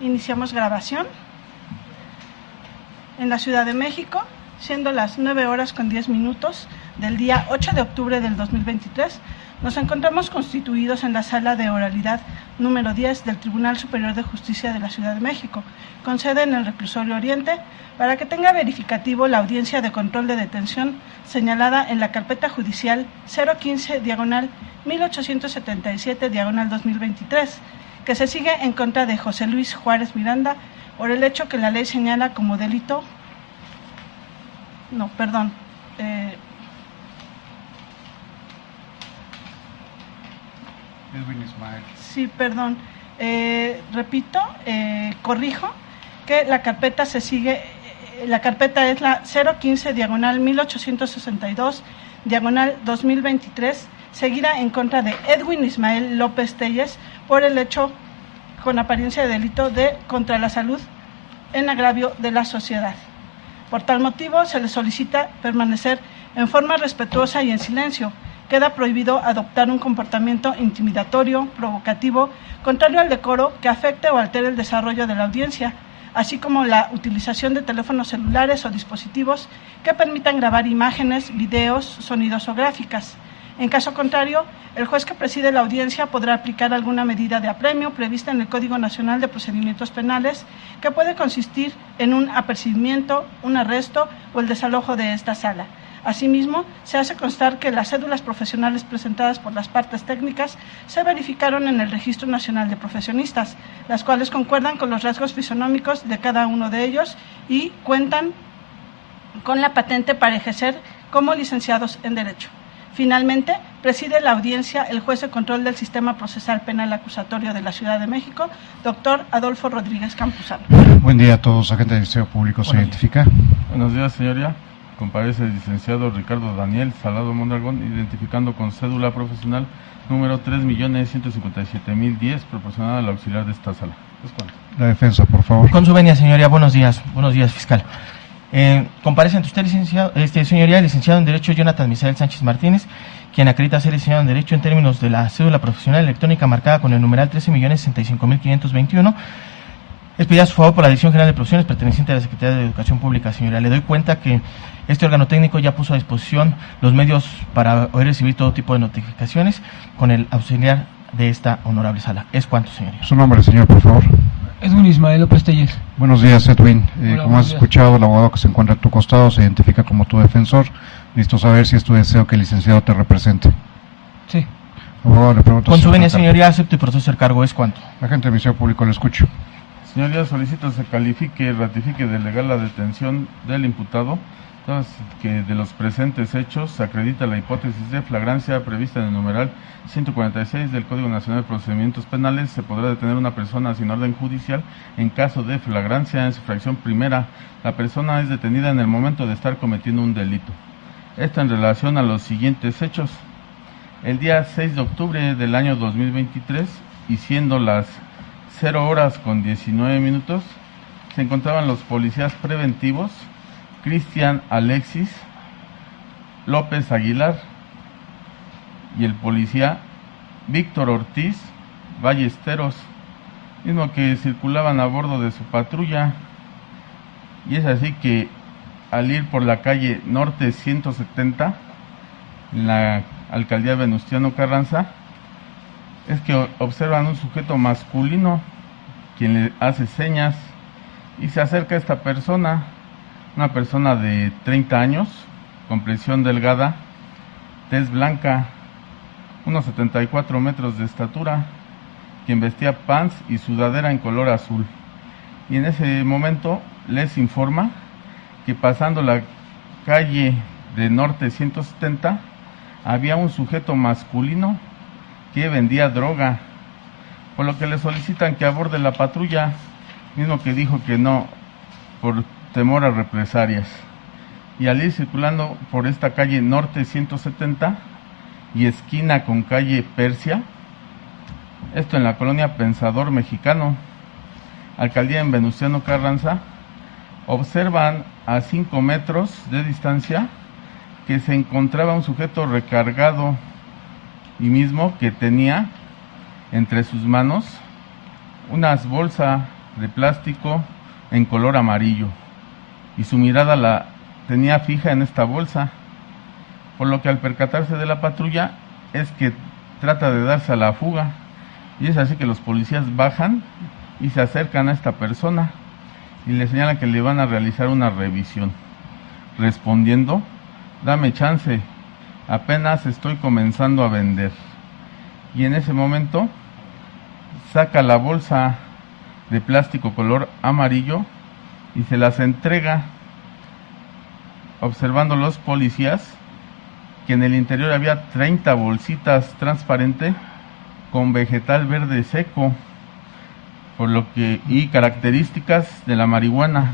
Iniciamos grabación en la Ciudad de México, siendo las 9:10 del día 8 de octubre del 2023. Nos encontramos constituidos en la sala de oralidad número 10 del Tribunal Superior de Justicia de la Ciudad de México, con sede en el Reclusorio Oriente, para que tenga verificativo la audiencia de control de detención señalada en la carpeta judicial 015-1877-2023, que se sigue en contra de José Luis Juárez Miranda por el hecho que la ley señala como delito. Edwin Ismael. Sí, perdón. Corrijo que la carpeta se sigue, la carpeta es la 015-1862-2023, seguida en contra de Edwin Ismael López Telles por el hecho con apariencia de delito de contra la salud en agravio de la sociedad. Por tal motivo, se le solicita permanecer en forma respetuosa y en silencio. Queda prohibido adoptar un comportamiento intimidatorio, provocativo, contrario al decoro, que afecte o altere el desarrollo de la audiencia, así como la utilización de teléfonos celulares o dispositivos que permitan grabar imágenes, videos, sonidos o gráficas. En caso contrario, el juez que preside la audiencia podrá aplicar alguna medida de apremio prevista en el Código Nacional de Procedimientos Penales, que puede consistir en un apercibimiento, un arresto o el desalojo de esta sala. Asimismo, se hace constar que las cédulas profesionales presentadas por las partes técnicas se verificaron en el Registro Nacional de Profesionistas, las cuales concuerdan con los rasgos fisonómicos de cada uno de ellos y cuentan con la patente para ejercer como licenciados en Derecho. Finalmente, preside la audiencia el juez de control del Sistema Procesal Penal Acusatorio de la Ciudad de México, doctor Adolfo Rodríguez Campuzano. Buen día a todos. Agente del Ministerio Público, ¿se identifica? Buenos días, señoría. Comparece el licenciado Ricardo Daniel Salado Mondragón, identificando con cédula profesional número 3.157.010, proporcionada al auxiliar de esta sala. La defensa, por favor. Con su venia, señoría. Buenos días, fiscal. Comparece ante usted, licenciado, señoría, licenciado en Derecho Jonathan Misael Sánchez Martínez, quien acredita ser licenciado en Derecho en términos de la cédula profesional electrónica marcada con el numeral 13.065.521. Les pedí a su favor por la Dirección General de Profesiones perteneciente a la Secretaría de Educación Pública, señoría. Le doy cuenta que este órgano técnico ya puso a disposición los medios para poder recibir todo tipo de notificaciones con el auxiliar de esta honorable sala. Es cuanto, señoría. Su nombre, señor, por favor. Edwin Ismael López Telles. Buenos días, Edwin. Hola, como has escuchado, el abogado que se encuentra a tu costado se identifica como tu defensor. Necesito saber si es tu deseo que el licenciado te represente. Sí. Abogado, le pregunto. Con su venia, señoría, acepto y proceso el cargo. Es cuanto. Agente del Ministerio Público, le escucho. Señoría, solicito se califique y ratifique de legal la detención del imputado, que de los presentes hechos se acredita la hipótesis de flagrancia prevista en el numeral 146 del Código Nacional de Procedimientos Penales. Se podrá detener una persona sin orden judicial en caso de flagrancia. En su fracción primera, la persona es detenida en el momento de estar cometiendo un delito. Esto en relación a los siguientes hechos. El día 6 de octubre del año 2023, y siendo las 0:19, se encontraban los policías preventivos Cristian Alexis López Aguilar y el policía Víctor Ortiz Ballesteros, mismo que circulaban a bordo de su patrulla. Y es así que al ir por la calle Norte 170, en la alcaldía Venustiano Carranza, es que observan un sujeto masculino quien le hace señas y se acerca a esta persona, una persona de 30 años, complexión delgada, tez blanca, unos 74 metros de estatura, quien vestía pants y sudadera en color azul. Y en ese momento les informa que pasando la calle de Norte 170 había un sujeto masculino que vendía droga, por lo que le solicitan que aborde la patrulla, mismo que dijo que no, por temor a represalias. Y al ir circulando por esta calle Norte 170 y esquina con calle Persia, esto en la colonia Pensador Mexicano, alcaldía en Venustiano Carranza, observan a 5 metros de distancia que se encontraba un sujeto recargado y mismo que tenía entre sus manos una bolsa de plástico en color amarillo y su mirada la tenía fija en esta bolsa, por lo que al percatarse de la patrulla es que trata de darse a la fuga, y es así que los policías bajan y se acercan a esta persona y le señalan que le van a realizar una revisión, respondiendo: dame chance, apenas estoy comenzando a vender. Y en ese momento saca la bolsa de plástico color amarillo y se las entrega, observando los policías que en el interior había 30 bolsitas transparentes con vegetal verde seco, por lo que y características de la marihuana,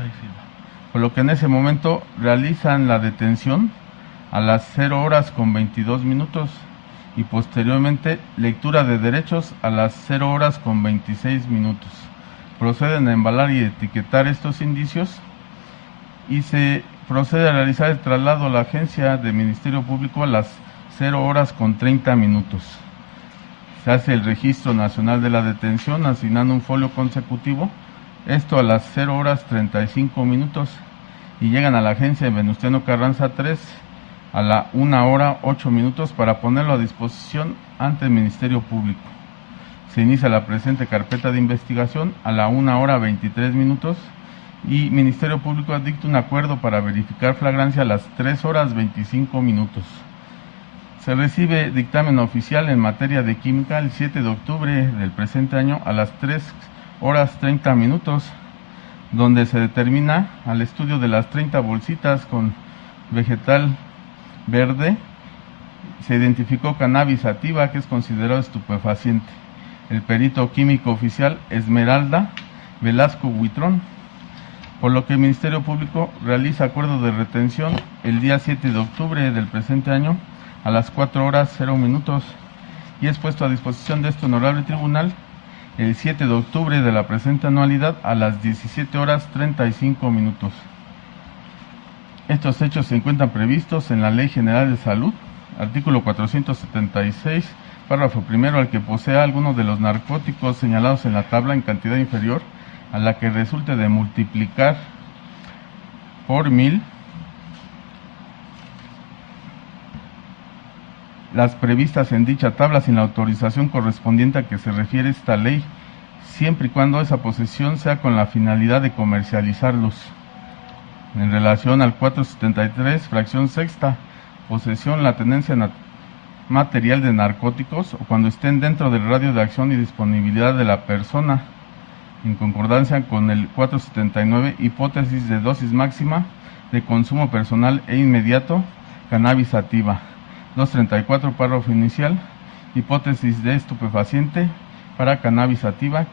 por lo que en ese momento realizan la detención a las 0:22 y posteriormente lectura de derechos a las 0:26. Proceden a embalar y etiquetar estos indicios y se procede a realizar el traslado a la agencia de Ministerio Público a las 0:30. Se hace el registro nacional de la detención asignando un folio consecutivo, esto a las 0:35, y llegan a la agencia de Venustiano Carranza 3 a la 1:08 para ponerlo a disposición ante el Ministerio Público. Se inicia la presente carpeta de investigación a la 1:23 y Ministerio Público dicta un acuerdo para verificar flagrancia a las 3:25. Se recibe dictamen oficial en materia de química el 7 de octubre del presente año a las 3:30, donde se determina al estudio de las 30 bolsitas con vegetal verde, se identificó cannabis sativa, que es considerado estupefaciente. El perito químico oficial Esmeralda Velasco Huitrón, por lo que el Ministerio Público realiza acuerdo de retención el día 7 de octubre del presente año a las 4:00 y es puesto a disposición de este honorable tribunal el 7 de octubre de la presente anualidad a las 17:35. Estos hechos se encuentran previstos en la Ley General de Salud, artículo 476, párrafo primero, al que posea alguno de los narcóticos señalados en la tabla en cantidad inferior a la que resulte de multiplicar por 1000 las previstas en dicha tabla sin la autorización correspondiente a que se refiere esta ley, siempre y cuando esa posesión sea con la finalidad de comercializarlos. En relación al 473, fracción sexta, posesión, la tenencia material de narcóticos o cuando estén dentro del radio de acción y disponibilidad de la persona, en concordancia con el 479, hipótesis de dosis máxima de consumo personal e inmediato, cannabis sativa. 234, párrafo inicial, hipótesis de estupefaciente para cannabis sativa.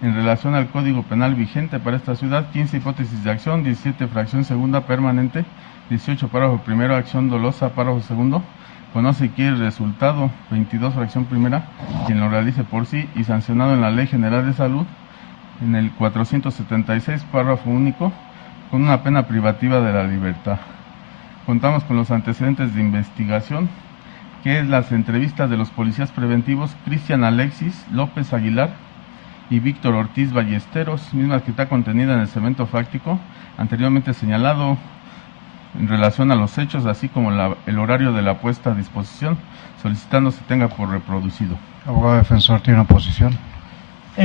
En relación al Código Penal vigente para esta ciudad, 15, hipótesis de acción, 17, fracción segunda permanente, 18, párrafo primero, acción dolosa, párrafo segundo, conoce y quiere el resultado, 22, fracción primera, quien lo realice por sí y sancionado en la Ley General de Salud, en el 476, párrafo único, con una pena privativa de la libertad. Contamos con los antecedentes de investigación, que es las entrevistas de los policías preventivos Cristian Alexis López Aguilar y Víctor Ortiz Ballesteros, misma que está contenida en el cemento fáctico anteriormente señalado en relación a los hechos, así como el horario de la puesta a disposición, solicitando se tenga por reproducido. Abogado defensor, ¿tiene oposición?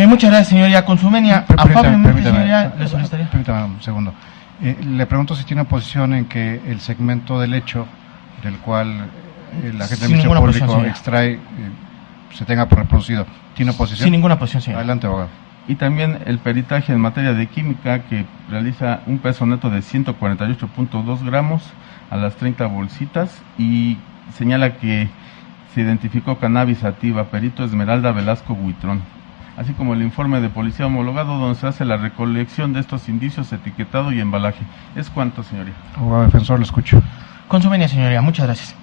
Muchas gracias, señoría. Con su venia, afablemente, señoría, le solicitaría. Permítame un segundo. Le pregunto si tiene oposición en que el segmento del hecho del cual el agente del Ministerio Público extrae se tenga por reproducido. ¿Tiene oposición? Sin ninguna oposición, señor. Adelante, abogado. Y también el peritaje en materia de química, que realiza un peso neto de 148.2 gramos a las 30 bolsitas y señala que se identificó cannabis sativa, perito Esmeralda Velasco Huitrón, así como el informe de policía homologado donde se hace la recolección de estos indicios, etiquetado y embalaje. ¿Es cuánto, señoría? Abogado defensor, lo escucho. Con su venia, señoría, muchas gracias.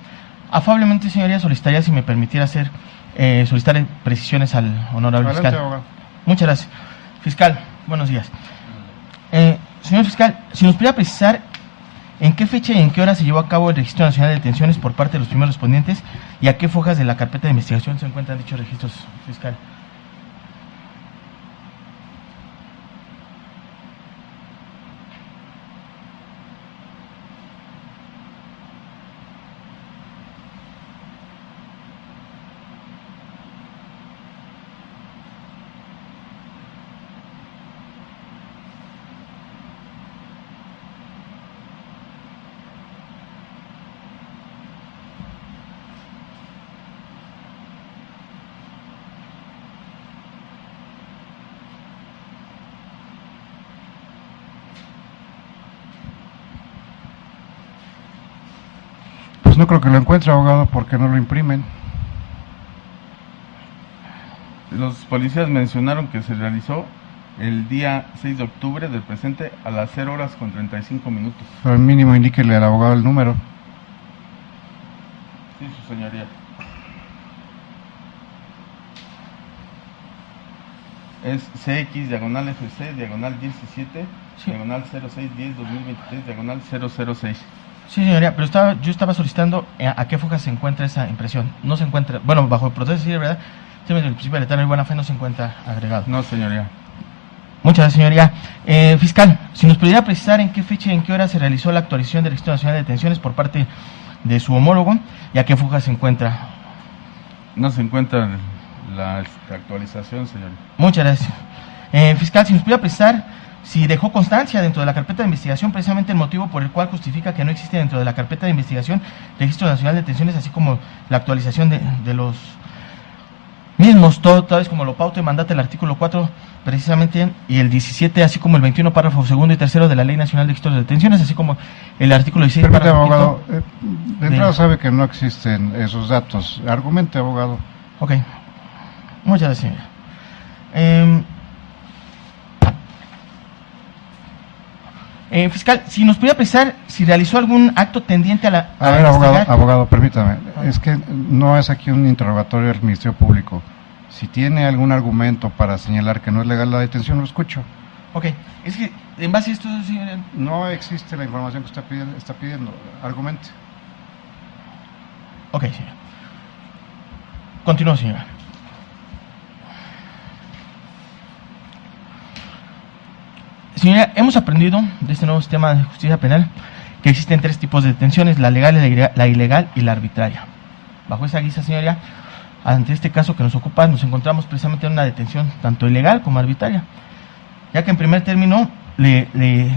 Afablemente, señoría, solicitaría si me permitiera solicitar precisiones al honorable Adelante, fiscal. abogado. Muchas gracias. Fiscal, buenos días. Señor fiscal, si nos pudiera precisar en qué fecha y en qué hora se llevó a cabo el Registro Nacional de Detenciones por parte de los primeros respondientes y a qué fojas de la carpeta de investigación se encuentran dichos registros, fiscal. Pues no creo que lo encuentre, abogado, porque no lo imprimen. Los policías mencionaron que se realizó el día 6 de octubre del presente a las 0:35. Pero al mínimo indíquele al abogado el número. Sí, su señoría. Es CX/FC/17 Sí. /0610/2023/006. Sí, señoría, pero yo estaba solicitando a qué foja se encuentra esa impresión. No se encuentra, bueno, bajo el proceso, sí, ¿verdad? Sí, el principio de eterna y buena fe no se encuentra agregado. No, señoría. Muchas gracias, señoría. Fiscal, si nos pudiera precisar en qué fecha y en qué hora se realizó la actualización del Registro Nacional de Detenciones por parte de su homólogo y a qué foja se encuentra. No se encuentra la actualización, señoría. Muchas gracias. Fiscal, si nos pudiera precisar si dejó constancia dentro de la carpeta de investigación precisamente el motivo por el cual justifica que no existe dentro de la carpeta de investigación Registro Nacional de Detenciones, así como la actualización de los mismos, toda vez como lo pauta y mandata el artículo 4 precisamente, y el 17, así como el 21, párrafo segundo y tercero de la Ley Nacional de Registros de Detenciones, así como el artículo 16, Permítame, párrafo abogado, quinto. de entrada sabe que no existen esos datos. Argumente, abogado. Ok, muchas gracias, señora. Fiscal, si nos pudiera precisar si realizó algún acto tendiente a la... A ver, investigar. abogado, permítame. Es que no es aquí un interrogatorio del Ministerio Público. Si tiene algún argumento para señalar que no es legal la detención, lo escucho. Ok, es que en base a esto, señora... No existe la información que está pidiendo. Argumente. Ok, señora. Continúo, señora. Señora, hemos aprendido de este nuevo sistema de justicia penal que existen tres tipos de detenciones: la legal, la ilegal y la arbitraria. Bajo esa guisa, señoría, ante este caso que nos ocupa, nos encontramos precisamente en una detención tanto ilegal como arbitraria, ya que en primer término le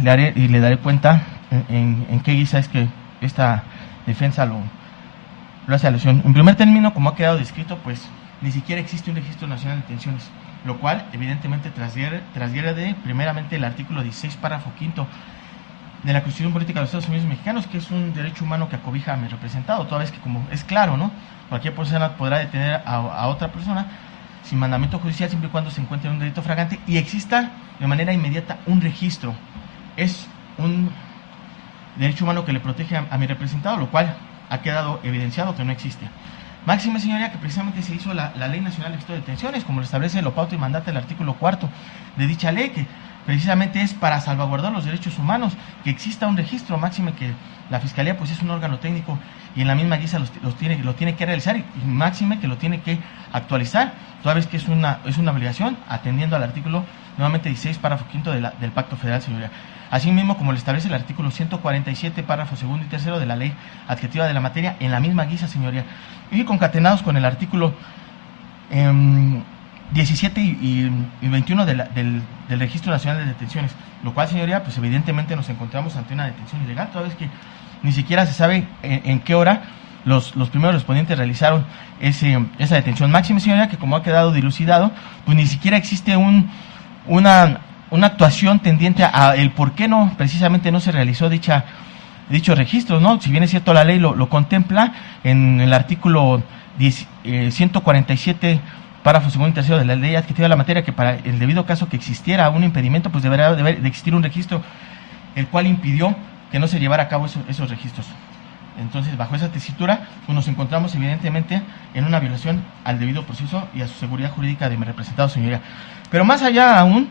daré cuenta en qué guisa es que esta defensa lo hace alusión. En primer término, como ha quedado descrito, pues ni siquiera existe un registro nacional de detenciones, lo cual evidentemente transgrede primeramente el artículo 16, párrafo quinto de la Constitución Política de los Estados Unidos Mexicanos, que es un derecho humano que acobija a mi representado, toda vez que, como es claro, ¿no?, cualquier persona podrá detener a otra persona sin mandamiento judicial siempre y cuando se encuentre en un delito flagrante y exista de manera inmediata un registro. Es un derecho humano que le protege a mi representado, lo cual ha quedado evidenciado que no existe. Máxima, señoría, que precisamente se hizo la Ley Nacional de Registro de Detenciones, como lo establece el opauto y mandata el artículo 4 de dicha ley, que precisamente es para salvaguardar los derechos humanos, que exista un registro. Máxime que la Fiscalía pues es un órgano técnico y en la misma guisa lo tiene que realizar, y máxime que lo tiene que actualizar, toda vez que es una obligación, atendiendo al artículo nuevamente 16, párrafo quinto del Pacto Federal, señoría. Asimismo, como lo establece el artículo 147, párrafo segundo y tercero de la Ley Adjetiva de la Materia, en la misma guisa, señoría, y concatenados con el artículo 17 y 21 del Registro Nacional de Detenciones, lo cual, señoría, pues evidentemente nos encontramos ante una detención ilegal, toda vez que ni siquiera se sabe en qué hora los primeros respondientes realizaron esa detención. Máxima, señoría, que como ha quedado dilucidado, pues ni siquiera existe una actuación tendiente a el por qué precisamente no se realizó dicho registro, ¿no? Si bien es cierto, la ley lo contempla en el artículo 147, párrafo segundo y tercero de la Ley Adjetiva de la Materia, que para el debido caso que existiera un impedimento, pues debería de existir un registro, el cual impidió que no se llevara a cabo esos registros. Entonces, bajo esa tesitura, pues nos encontramos evidentemente en una violación al debido proceso y a su seguridad jurídica de mi representado, señoría. Pero más allá aún,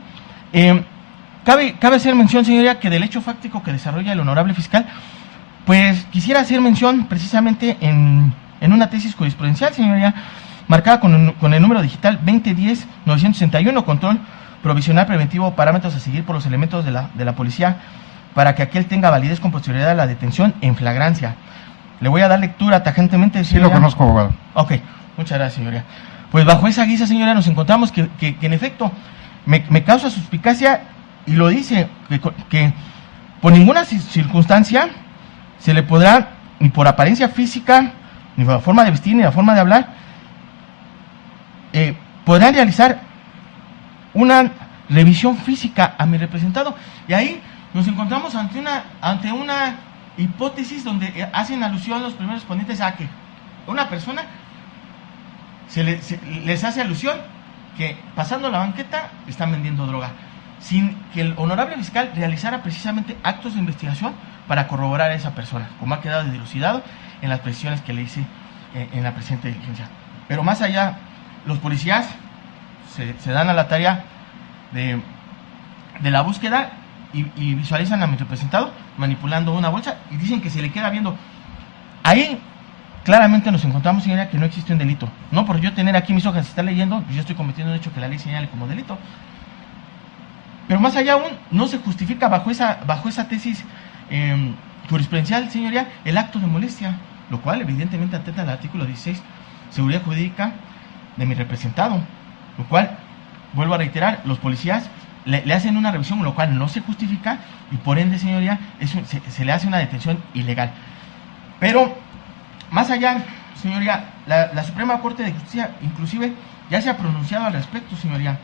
cabe hacer mención, señoría, que del hecho fáctico que desarrolla el honorable fiscal, pues quisiera hacer mención precisamente en una tesis jurisprudencial, señoría, marcada con el número digital 2010-961, control provisional preventivo, parámetros a seguir por los elementos de la policía para que aquel tenga validez con posterioridad a la detención en flagrancia. Le voy a dar lectura tajantemente, señoría. Sí, lo conozco, abogado. Ok, muchas gracias, señoría. Pues bajo esa guisa, señoría, nos encontramos que en efecto me causa suspicacia, y lo dice, que por ninguna circunstancia se le podrá, ni por apariencia física, ni por la forma de vestir, ni la forma de hablar, podrá realizar una revisión física a mi representado. Y ahí nos encontramos ante una hipótesis donde hacen alusión los primeros respondientes a que una persona les hace alusión que pasando la banqueta están vendiendo droga, sin que el honorable fiscal realizara precisamente actos de investigación para corroborar a esa persona, como ha quedado dilucidado en las precisiones que le hice en la presente diligencia. Pero más allá, los policías se dan a la tarea de la búsqueda y visualizan a mi representado manipulando una bolsa y dicen que se le queda viendo. Ahí claramente nos encontramos, señoría, que no existe un delito. No por yo tener aquí mis hojas y estar leyendo, yo estoy cometiendo un hecho que la ley señale como delito. Pero más allá aún, no se justifica bajo esa tesis jurisprudencial, señoría, el acto de molestia, lo cual evidentemente atenta al artículo 16, seguridad jurídica de mi representado, lo cual, vuelvo a reiterar, los policías le hacen una revisión, lo cual no se justifica y por ende, señoría, se le hace una detención ilegal. Pero, más allá, señoría, la Suprema Corte de Justicia inclusive ya se ha pronunciado al respecto, señoría.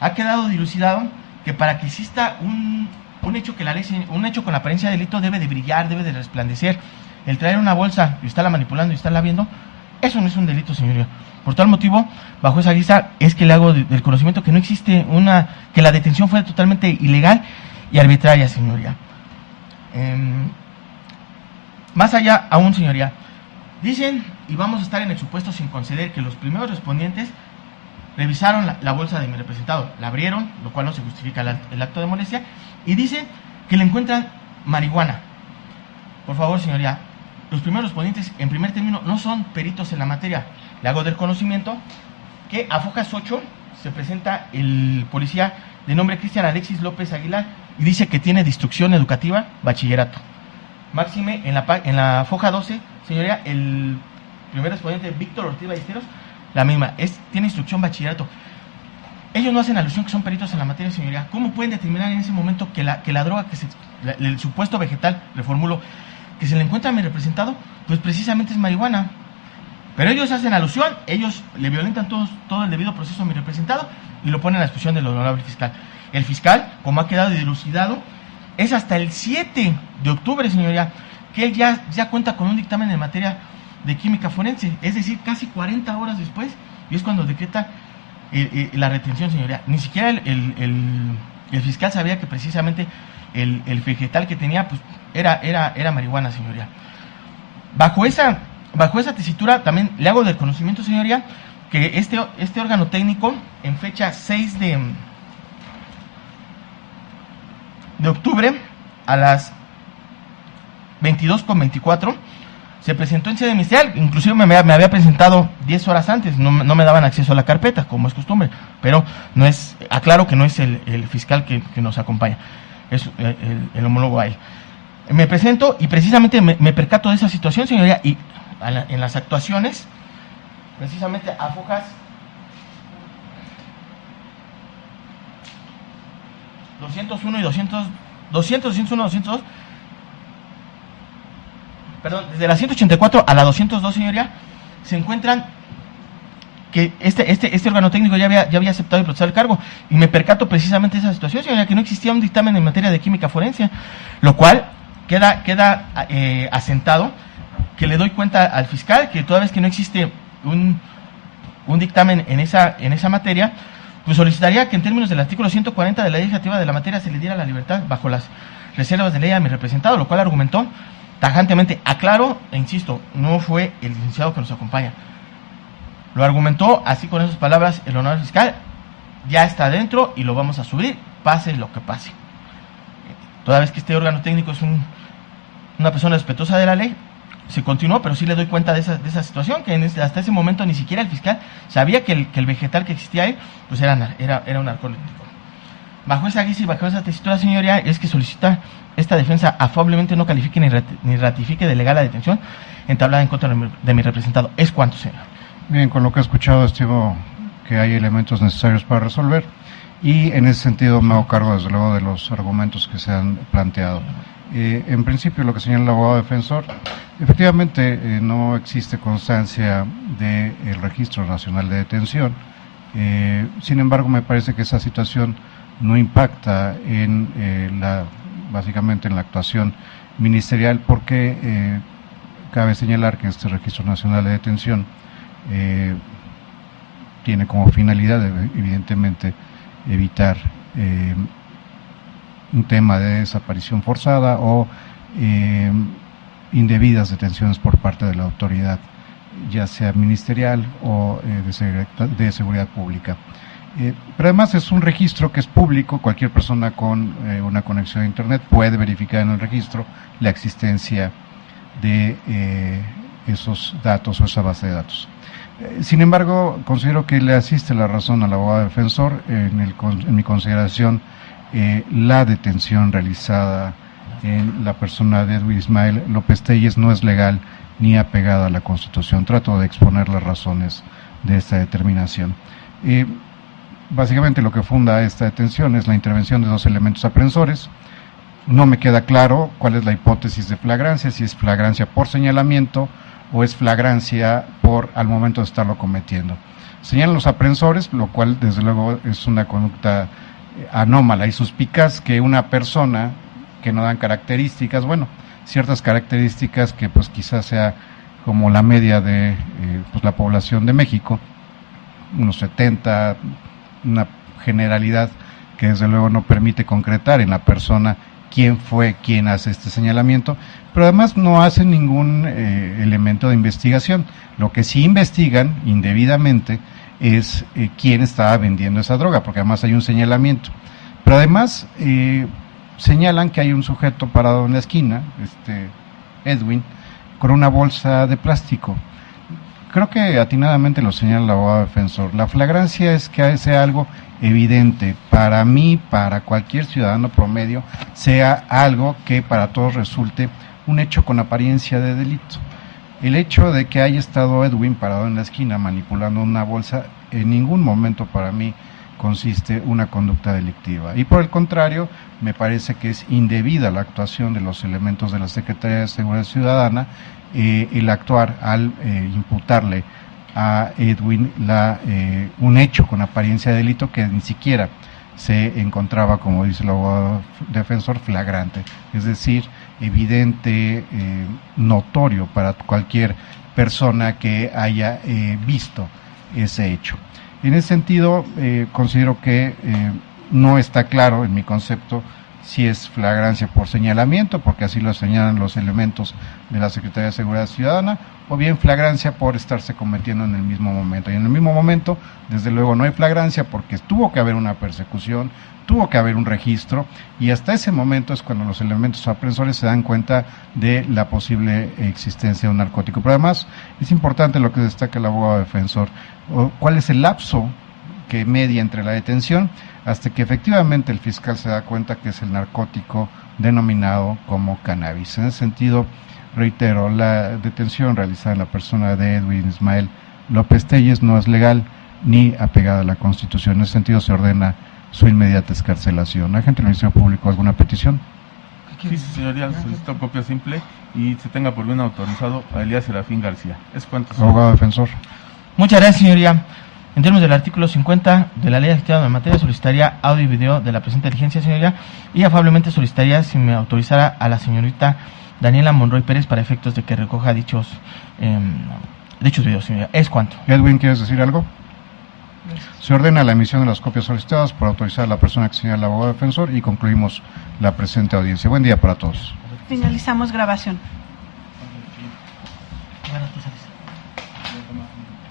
Ha quedado dilucidado que para que exista un hecho que la ley, un hecho con apariencia de delito debe de brillar, debe de resplandecer. El traer una bolsa y estarla manipulando y estarla viendo, eso no es un delito, señoría. Por tal motivo, bajo esa lista es que le hago del conocimiento que no existe que la detención fue totalmente ilegal y arbitraria, señoría. Más allá aún, señoría, dicen, y vamos a estar en el supuesto sin conceder, que los primeros respondientes revisaron la bolsa de mi representado, la abrieron, lo cual no se justifica el acto de molestia, y dicen que le encuentran marihuana. Por favor, señoría, los primeros respondientes, en primer término, no son peritos en la materia. Le hago del conocimiento que a Fojas 8 se presenta el policía de nombre Cristian Alexis López Aguilar y dice que tiene de instrucción educativa bachillerato. Máxime, en la Foja 12, señoría, el primer respondiente, Víctor Ortiz Ballesteros, la misma, tiene instrucción bachillerato. Ellos no hacen alusión que son peritos en la materia, señoría. ¿Cómo pueden determinar en ese momento que la droga, el supuesto vegetal, reformulo, que se le encuentra a mi representado, pues precisamente es marihuana? Pero ellos hacen alusión, ellos le violentan todo el debido proceso a mi representado y lo ponen a disposición del honorable fiscal. El fiscal, como ha quedado dilucidado, es hasta el 7 de octubre, señoría, que él ya cuenta con un dictamen en materia de química forense, es decir, casi 40 horas después, y es cuando decreta la retención, señoría. Ni siquiera el fiscal sabía que precisamente el vegetal que tenía pues era marihuana, señoría. Bajo esa tesitura también le hago del conocimiento, señoría, que este órgano técnico, en fecha 6 de octubre, a las 22:24, se presentó en sede ministerial. Inclusive me había presentado 10 horas antes, no me daban acceso a la carpeta, como es costumbre, pero aclaro que no es el fiscal que nos acompaña, es el homólogo a él. Me presento y precisamente me percato de esa situación, señoría, y en las actuaciones, precisamente a Fojas 201 y 201, 201, 202, perdón, desde la 184 a la 202, señoría, se encuentran que este órgano técnico ya había aceptado y procesado el cargo, y me percato precisamente de esa situación, señoría, que no existía un dictamen en materia de química forense, lo cual queda asentado, que le doy cuenta al fiscal que toda vez que no existe un dictamen en esa materia, pues solicitaría que en términos del artículo 140 de la ley legislativa de la materia se le diera la libertad bajo las reservas de ley a mi representado, lo cual argumentó tajantemente. Aclaro e insisto, no fue el licenciado que nos acompaña. Lo argumentó así con esas palabras el honorable fiscal: ya está adentro y lo vamos a subir, pase lo que pase. Toda vez que este órgano técnico es una persona respetuosa de la ley, se continuó, pero sí le doy cuenta de esa situación, que hasta ese momento ni siquiera el fiscal sabía que el vegetal que existía ahí pues era un alcohólico. Bajo esa guisa y bajo esa tesitura, señoría, es que solicita esta defensa afablemente no califique ni ratifique de legal la detención entablada en contra de mi representado. Es cuanto, señor. Bien, con lo que he escuchado, estimo que hay elementos necesarios para resolver, y en ese sentido me hago cargo, desde luego, de los argumentos que se han planteado. En principio, lo que señala el abogado defensor, efectivamente no existe constancia del Registro Nacional de Detención. Sin embargo, me parece que esa situación no impacta básicamente en la actuación ministerial porque cabe señalar que este Registro Nacional de Detención tiene como finalidad, evidentemente, evitar un tema de desaparición forzada o indebidas detenciones por parte de la autoridad, ya sea ministerial o de seguridad pública. Pero además es un registro que es público, cualquier persona con una conexión a Internet puede verificar en el registro la existencia de esos datos o esa base de datos. Sin embargo, considero que le asiste la razón al abogado defensor en mi consideración. La detención realizada en la persona de Edwin Ismael López Telles no es legal ni apegada a la Constitución. Trato de exponer las razones de esta determinación. Básicamente lo que funda esta detención es la intervención de 2 elementos aprehensores. No me queda claro cuál es la hipótesis de flagrancia, si es flagrancia por señalamiento o es flagrancia por al momento de estarlo cometiendo. Señalan los aprehensores, lo cual desde luego es una conducta anómala y suspicaz, que una persona que no dan características, bueno, ciertas características que pues quizás sea como la media de pues la población de México, unos 70, una generalidad que desde luego no permite concretar en la persona quién fue quien hace este señalamiento, pero además no hacen ningún elemento de investigación. Lo que sí investigan indebidamente es quién estaba vendiendo esa droga, porque además hay un señalamiento. Pero además señalan que hay un sujeto parado en la esquina, Edwin, con una bolsa de plástico. Creo que atinadamente lo señala el abogado defensor. La flagrancia es que sea algo evidente para mí, para cualquier ciudadano promedio, sea algo que para todos resulte un hecho con apariencia de delito. El hecho de que haya estado Edwin parado en la esquina manipulando una bolsa, en ningún momento para mí consiste una conducta delictiva. Y por el contrario, me parece que es indebida la actuación de los elementos de la Secretaría de Seguridad Ciudadana, el actuar al imputarle a Edwin un hecho con apariencia de delito que ni siquiera se encontraba, como dice el abogado defensor, flagrante, es decir, evidente, notorio para cualquier persona que haya visto ese hecho. En ese sentido, considero que no está claro en mi concepto si es flagrancia por señalamiento, porque así lo señalan los elementos de la Secretaría de Seguridad Ciudadana, o bien flagrancia por estarse cometiendo en el mismo momento. Y en el mismo momento, desde luego, no hay flagrancia porque tuvo que haber una persecución, tuvo que haber un registro, y hasta ese momento es cuando los elementos aprehensores se dan cuenta de la posible existencia de un narcótico. Pero además, es importante lo que destaca el abogado defensor, cuál es el lapso que media entre la detención hasta que efectivamente el fiscal se da cuenta que es el narcótico denominado como cannabis. En ese sentido, reitero, la detención realizada en la persona de Edwin Ismael López Telles no es legal ni apegada a la Constitución. En ese sentido, se ordena su inmediata excarcelación. ¿Agente del Ministerio Público alguna petición? Sí, señoría, solicito copia simple y se tenga por bien autorizado a Elías Serafín García. Es cuanto, señor. Abogado defensor. Muchas gracias, señoría. En términos del artículo 50 de la Ley Administrativa de Materia, solicitaría audio y video de la presente diligencia, señoría, y afablemente solicitaría si me autorizara a la señorita Daniela Monroy Pérez para efectos de que recoja dichos videos, señoría. Es cuanto. Edwin, ¿quieres decir algo? Se ordena la emisión de las copias solicitadas por autorizar a la persona que señala el abogado defensor y concluimos la presente audiencia. Buen día para todos. Finalizamos grabación. Bueno, tú sabes.